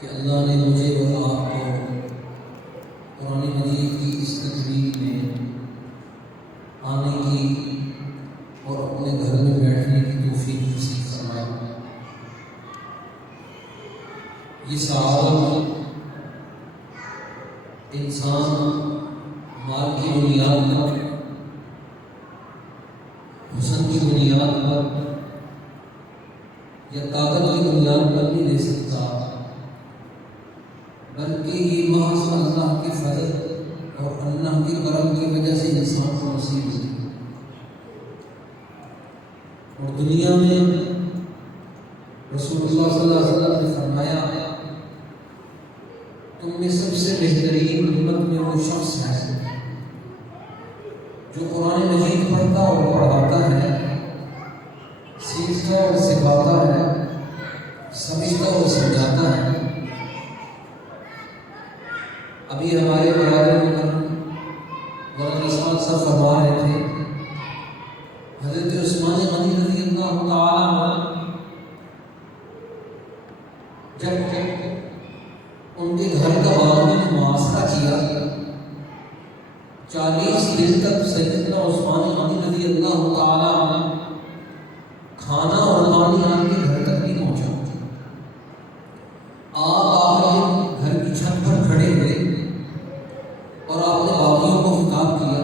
کہ اللہ نے مجھے اور آپ کو قرآن مجید کی اس تقریب میں آنے کی اور اپنے گھر میں بیٹھنے کی توفیق نصیب فرمائے۔ یہ سعادت انسان مال کی بنیاد پر، حسن کی بنیاد پر یا طاقت کی بنیاد پر نہیں لے سکتا، بلکہ یہ محض اللہ کے فضل اور اللہ کے کرم کی وجہ سے انسان کو نصیب ہوتی ہے۔ اور دنیا میں رسول اللہ صلی اللہ علیہ وسلم نے فرمایا، تم میں سب سے بہترین امت میں وہ شخص ہے جو قرآن مجید پڑھتا اور پڑھاتا ہے، سیکھتا اور سکھاتا ہے، سمجھتا اور سمجھاتا ہے۔ ابھی ہمارے برادر مولانا عثمان صاحب فرما رہے تھے، حضرت عثمان غنی رضی اللہ تعالیٰ عنہ جب ان کے گھر کا باغ میں محاصرہ کیا، 40 دن تک سیدنا عثمان غنی رضی اللہ تعالیٰ عنہ کھانا اور پانی آپ کے گھر تک نہیں پہنچا۔ آپ گھر کی چھت پر کھڑے ہوئے اور آپ نے باغیوں کو خطاب کیا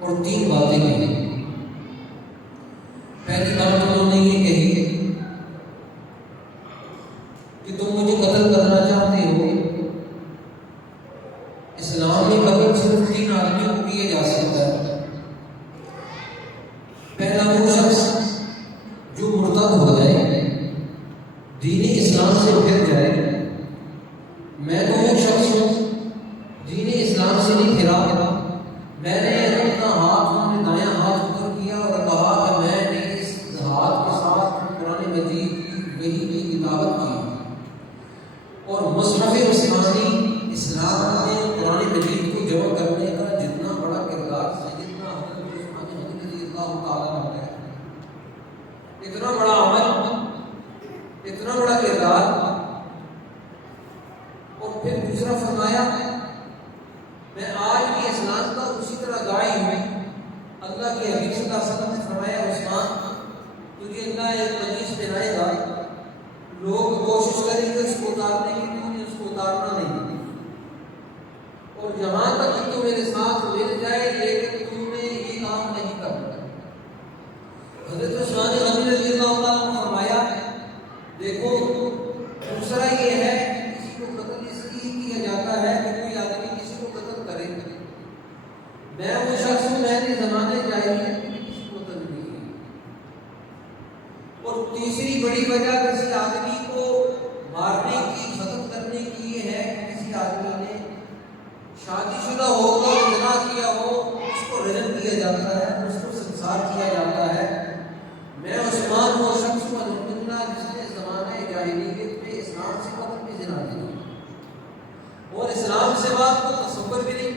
اور 3 باتیں کہی۔ پہلی بات انہوں نے یہ کہی کہ تم مجھے قتل کرنا چاہتے ہو، اسلام میں قتل صرف 3 آدمیوں کو کیا جا سکتا ہے۔ پہلا وہ شخص جو مرتد ہو جائے، دین اسلام سے پھر جائے۔ میں تو وہ شخص ہوں دین اسلام سے نہیں پھرا، میں نے اپنا ہاتھ اپنے دایاں ہاتھ اوپر کیا اور کہا کہ میں نے اس ہاتھ کے ساتھ قرآن مجید کی وحی کی کتابت کی، اور مصحف عثمانی اسلام میں قرآن مجید کو جمع کرنے کا جتنا بڑا کردار سیدنا حضرت عثمان غنی رضی اللہ تعالیٰ عنہ ہے، اتنا بڑا عمل، اتنا بڑا کردار۔ اور پھر دوسرا فرمایا، میں آج بھی اسلام کا اسی طرح داعی ہوں۔ اللہ کے حبیب صلی اللہ علیہ وسلم نے فرمایا، عثمان تجھے اللہ ایک مجلس میں لائے گا، لوگ کوشش کریں گے اس کو اتارنے کی، تو نے اس کو اتارنا نہیں، اور جہاں تک کہ تو میرے ساتھ مل جائے، لیکن تم نے یہ کام نہیں کرنا۔ حضرت عثمان غنی رضی اللہ عنہ نے فرمایا، دیکھو دوسرا یہ ہے کسی کو قتل اس لیے کیا جاتا ہے کہ کوئی آدمی کسی کو قتل کرے، میں وہ شخص ہوں، میں نے زمانے جاہلیت میں کسی کو قتل نہیں کیا۔ اور تیسری بڑی وجہ کسی آدمی کو مارنے کی، ختم کرنے کی یہ ہے کہ کسی آدمی نے شادی شدہ ہو کر زنا کیا ہو، اس کو رجم کیا جاتا ہے، اس کو سنسار کیا جاتا ہے۔ میں عثمان وہ شخص ہوں الحمدللہ جس نے زمانے جاہلیت میں اسلام سے قبل بھی زنا کیا اور اسلام سے بعد کو تصور بھی نہیں۔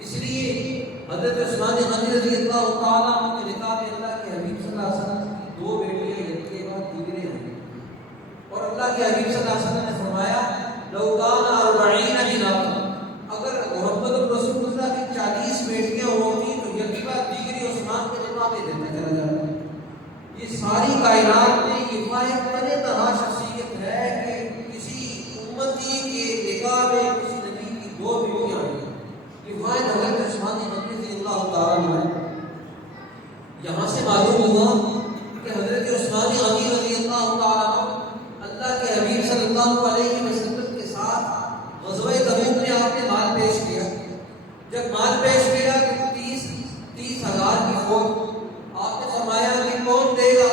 اس لیے حضرت عثمان غنی رضی اللہ تعالیٰ عنہ کے نکاح میں اللہ کے حبیب صلی اللہ علیہ وسلم کی 2 بیٹیاں ایک کے بعد دیگریں ہوئی، اور اللہ کے حبیب صلی اللہ علیہ وسلم نے فرمایا، لو کان 40 بنات، اگر محمد رسول اللہ کی 40 بیٹیاں ہوتی تو یکی بعد دیگری عثمان کے نکاح میں دیتا چلا جاتا۔ یہ ساری کائنات میں یہ واحد طرح شخصیت ہے کہ کسی امتی کے نکاح میں کسی نبی کی 2 بیٹیاں ہوئی، یہ واحد حضرت عثمان غنی رضی اللہ تعالیٰ عنہ۔ یہاں سے معلوم ہوا کہ حضرت عثمان غنی رضی اللہ تعالیٰ عنہ اللہ کے حبیب صلی اللہ علیہ وسلم کے ساتھ غزوہ تبوک میں آپ نے مال پیش کیا۔ جب مال پیش کیا تو 30,000 کی فوج، آپ نے فرمایا کہ کون دے گا،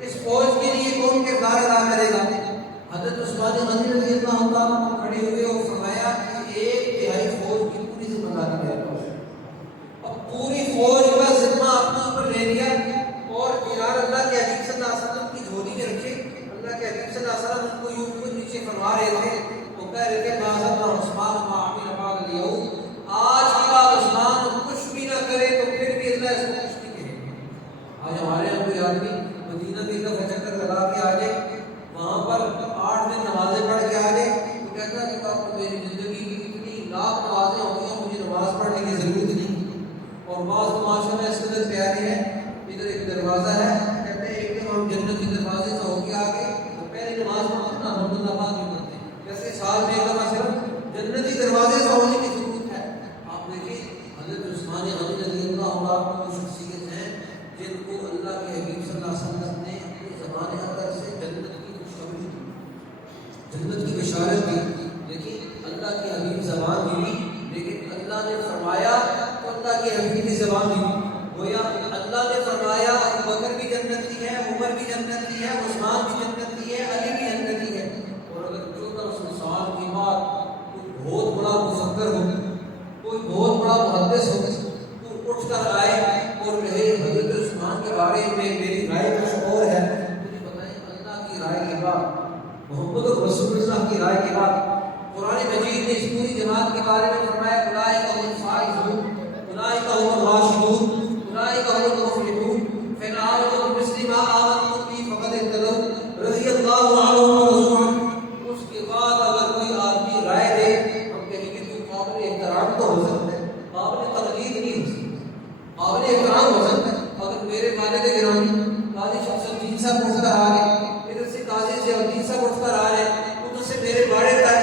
اس فوج کے لیے کون کردار ادا کرے گا؟ حضرت عثمان غنی رضی اللہ تعالیٰ عنہ کھڑے ہوئے اور فرمایا کہ 1/3 فوج کی پوری ذمہ داری ہے۔ اب پوری فوج کا ذمہ اپنے اوپر لے لیا اور دینار اللہ کے حبیب صلی اللہ علیہ وسلم کی جھولی میں رکھے۔ اللہ کے حبیب صلی اللہ علیہ وسلم ان کو یوں اوپر نیچے فرما رہے تھے، وہ کہہ رہے تھے، معذرت عثمان ما عمل بعد اليوم، آج کے بعد عثمان کچھ بھی نہ کرے تو پھر بھی اللہ اس کو کچھ نہیں کہے گا۔ آج ہمارے یہاں کوئی آدمی مدینہ کی طرف چکر لگا کے آ جائے، وہاں پر 8 بشارت دی، لیکن اللہ کی حبیب زبان دی، لیکن اللہ نے فرمایا تو اللہ کے حبیب کی زبان دی، گویا اللہ نے فرمایا ابو بکر بھی جنتی ہے، عمر بھی جنتی ہے، عثمان بھی جنتی ہے، علی بھی جنتی ہے۔ اور اگر 1400 سال کے بعد کوئی بہت بڑا مفکر ہو، کوئی بہت بڑا محدث ہو، تو اٹھ کر آئے اور کہے حضرت عثمان کے بارے میں میری رائے کچھ اور ہے، مجھے بتائیں اللہ کی رائے کے بعد، محمد رسول اللہ کی رائے کے بعد قرآن مجید نے اس پوری جماعت کے بارے میں فرمایا اولئک هم الفائزون، اولئک هم الراشدون، اولئک هم المفلحون، فإن آمنوا بمثل ما آمنتم به فقد اهتدوا رضی اللہ عنہم ورضوا عنہ۔ اس کے بعد اگر کوئی آدمی رائے دے، ہم کہیں گے تو قابل احترام تو ہو سکتا ہے، قابل تقلید نہیں ہو سکتا، قابل احترام ہو سکتا ہے۔ اگر میرے والد گرامی قاضی شمس الدین صاحب اٹھ کر آ گئے، ادھر سے قاضی ضیاء الدین صاحب اٹھ کر آ گئے، ادھر سے میرے بڑے تائے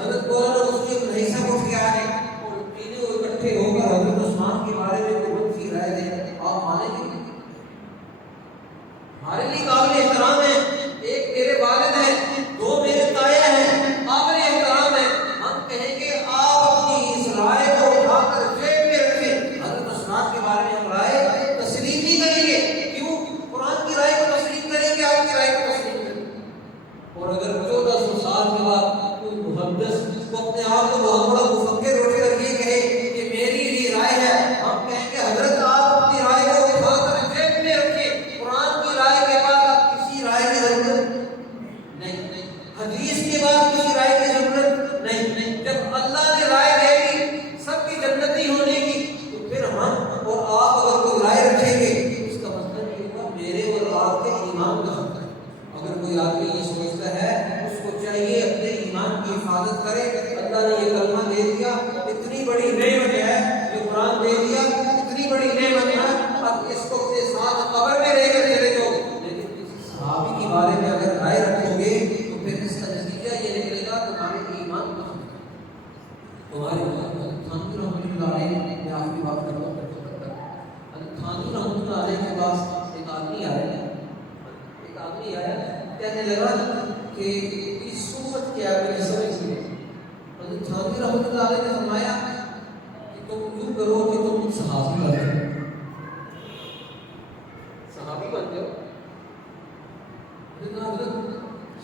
حضرت مولانا مفتی الرحیع صاحب اٹھ کے آ گئے اور تینوں اکٹھے ہو کر حضرت عثمان کے بارے میں کوئی منفی رائے دیں، آپ مانیں گے؟ ہمارے لیے قابل احترام ہے، ایک میرے والد ہیں، دو میرے تائے ہیں، قابل احترام ہے، ہم کہیں گے آپ اپنی اس رائے کو اٹھا کر جیب میں رکھیں، حضرت عثمان کے بارے میں ہم رائے تسلیم نہیں کریں گے، کیوں؟ قرآن کی رائے کو تسلیم کریں گے، آپ کی رائے کو تسلیم کریں گے۔ اور اگر 1400 سال کے بعد کوئی محدث کو اپنے آپ کو بہت بڑا مفکر اٹھ کر یہ کہے کہ میری یہ رائے ہے، ہم کہیں گے حضرت آپ اپنی رائے کو اٹھا کر جیب میں رکھیں، قرآن کی رائے کے بعد آپ کسی رائے کی ضرورت نہیں، حدیث کے بعد کسی رائے کی ضرورت نہیں۔ جب اللہ نے رائے دے دی سب کی جنتی ہونے کی، تو پھر ہم اور آپ اگر کوئی رائے رکھیں گے اس کا مطلب یہ ہوا میرے اور آپ کے ایمان کا خطرہ ہے۔ اگر کوئی آدمی یہ سوچتا ہے اس کو چاہیے اپنے ایمان کی حفاظت کرے، اللہ نے یہ کلمہ دے دیا، اتنی بڑی نعمت ہے، یہ قرآن دے دیا، اتنی بڑی نعمت ہے، اب اس کو اپنے ساتھ قبر میں لے کر چلے جاؤ، لیکن کسی صحابی کے بارے میں اگر رائے رکھو گے تو پھر اس کا نتیجہ یہ نکلے گا تمہارے ایمان کا خطرہ ہے۔ تمہارے تھانوی رحمۃ اللہ علیہ، میں آپ کی بات کر رہا ہوں، تھانوی رحمۃ اللہ علیہ کے پاس ایک آدمی آیا، کہنے لگا کہ اس صورت کیا ہے میری سمجھ میں۔ حضرت تھانوی رحمۃ اللہ علیہ نے فرمایا کہ تم یوں کرو کہ تم صحابی بن جاؤ، صحابی بن جاؤ۔ حضرت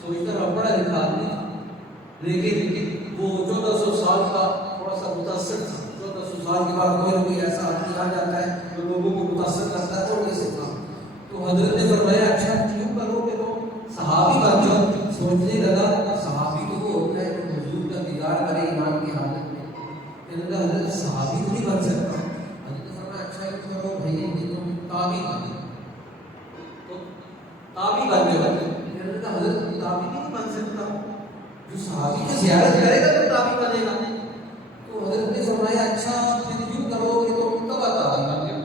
سوچتا رہا، پڑھا لکھا آدمی، لیکن وہ 1400 سال کا تھوڑا سا متاثر تھا۔ 1400 سال کے بعد کوئی نہ کوئی ایسا آدمی آ جاتا ہے جو لوگوں کو متاثر کرتا ہے اور کیسے تھا۔ تو حضرت نے فرمایا اچھا کیوں کرو کہ تم صحابی بن جاؤ۔ سوچنے لگا صحابی تو وہ ہوتا ہے جو حضور کا دیدار کرے ایمان کی حالت میں، کہنے لگا حضرت صحابی تو نہیں بن سکتا۔ حضرت نے فرمایا اچھا کیوں کرو بھائی کہ تم تابعی بن جاؤ، تو تابعی بن جاؤ۔ کہنے لگا حضرت تابعی نہیں بن سکتا، جو صحابی کی زیارت کرے گا تو تابعی بنے گا۔ تو حضرت نے فرمایا اچھا پھر یوں کرو کہ تم تبع تابعی بن جاؤ۔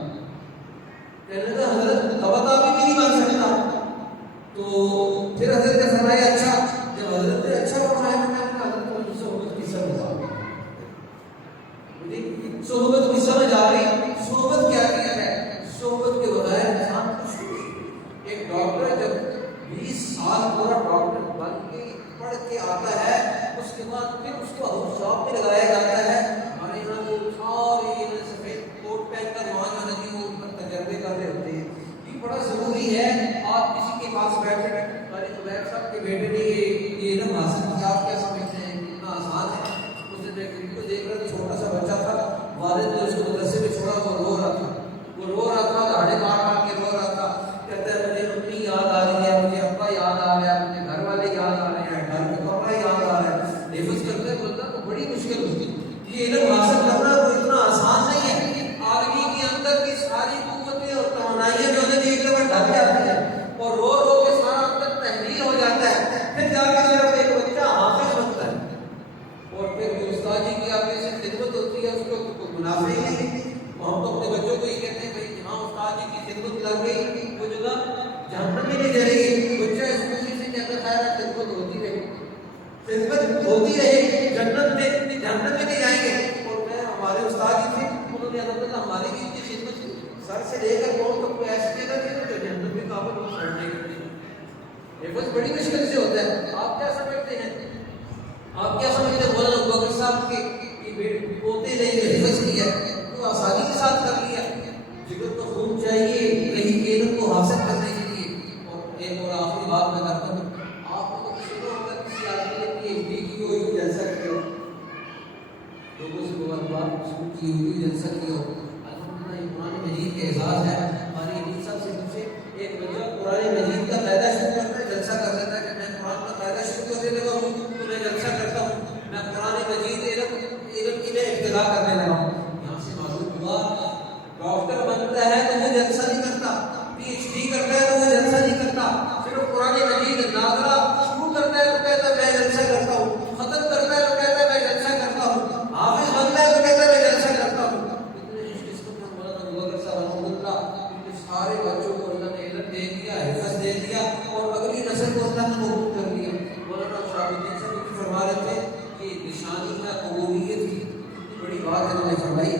کہنے لگا حضرت تبع تابعی بھی نہیں بن سکتا۔ تو پھر حضرت نے فرمایا اچھا، جب حضرت نے اچھا فرمایا تو میں نے کہا حضرت مجھے صحبت کی سمجھ آ گئی، مجھے صحبت کی سمجھ آ گئی۔ صحبت کیا ہے؟ صحبت کے بغیر انسان کچھ نہیں۔ ایک ڈاکٹر جب 20 سال پورا ڈاکٹر بن کے پڑھ کے آتا ہے، اس کے بعد پھر اس کو ہاؤس جاب میں لگایا جاتا ہے۔ ہمارے یہاں وہ سارے سفید کوٹ پہن کر وہاں جو ہے وہ تجربے کر رہے ہوتے ہیں، یہ بڑا ضروری ہے۔ آپ کسی کے پاس بیٹھے خبیر صاحب کے بیٹے نے یہ علم حاصل کیا، آپ کیا سمجھتے ہیں کتنا آسان ہے؟ اس دن میں کسی کو دیکھ رہا تھا، چھوٹا سا بچہ تھا، والد نے اس کو مدرسے میں چھوڑا، وہ رو رہا تھا، دہاڑے مار کے رو رہا تھا، کہتا ہے مجھے امی یاد آ رہی ہے، مجھے ابا یاد آ رہا ہے، مجھے گھر والے یاد آ رہے ہیں، گھر کا کپڑا یاد آ رہا ہے۔ حفظ کرتے بولتا تو بڑی مشکل ہوتی ہے، یہ علم حاصل کرنا تو اتنا آسان نہیں ہے۔ آدمی کے اندر کی ساری قوتیں اور توانائیاں جو ہے ایک دفعہ ڈھک جاتی ہیں اور رو رو کے سارا اندر تحلیل ہو جاتا ہے، پھر جا کے صرف ایک بچہ حافظ بنتا ہے، اور پھر جو استاد جی کی آپ سے خدمت ہوتی ہے اس کو کوئی منافع ہی نہیں۔ ہم تو اپنے بچوں کو یہ کہتے ہیں بھائی جہاں استاد جی کی خدمت لگ گئی وہ جگہ جہنم میں نہیں چلے گی، بچہ اس خوشی سے کہتا خیر خدمت ہوتی رہے جنت میں جہنم میں نہیں جائیں گے۔ اور میں ہمارے استاد جی تھے، انہوں نے الحمدللہ ہماری بھی اتنی خدمت کی، سر سے لے کر پاؤں تک کوئی ایسی جگہ نہیں جو جنت میں قابل ہو پڑھنے کے لیے۔ حفظ بڑی مشکل سے ہوتا ہے۔ آپ کیا سمجھتے ہیں آپ کیا سمجھتے ہیں مولانا ابو بکر صاحب کے پوتے نے جو حفظ کیا تو آسانی کے ساتھ کر لیا؟ جگر تو خون چاہیے رہی علم کو حاصل کرنے کے لیے. اور ایک اور آخری بات میں کرتا ہوں، آپ کو تو کسی کو اگر کسی آدمی نے پی ایچ ڈی کی ہوئی جلسہ کیا ہو، لوگوں سے بہت بات شروع کی ہوئی جلسہ کیا ہو، الحمدللہ یہ قرآن مجید کے اعزاز ہے. ہماری عید صاحب سے پوچھے ایک بندہ قرآن مجید کا قاعدہ شروع کرتا ہے، جلسہ کر دیتا ہے کہ میں قرآن کا قاعدہ شروع کرنے لگا ہوں تو میں جلسہ کرتا ہوں، میں قرآن مجید علم کی میں ابتدا کرنے لگا ہوں. یہاں سے معلوم ہوا ڈاکٹر بنتا ہے تو وہ جلسہ نہیں کرتا، پی ایچ ڈی کرتا ہے تو وہ جلسہ نہیں کرتا، صرف قرآن مجید ناظرہ شروع کرتا ہے تو کہتا ہے میں جلسہ کرتا ہوں، ختم کرتا ہے تو کہتا ہے میں جلسہ کرتا ہوں، حافظ بنتا ہے تو کہتا ہے میں جلسہ کرتا ہوں. اتنے قسم کے مولانا ابو بکر صاحب رحمۃ اللہ، ان سارے بچوں کو اللہ نے علم دے دیا، حفظ دے دیا اور اگلی نسل کو اللہ نے مقبول کر دیا. مولانا شہاب الدین صاحب فرما رہے تھے کہ نشانی ہے قبولیت کی، بڑی بات انہوں نے فرمائی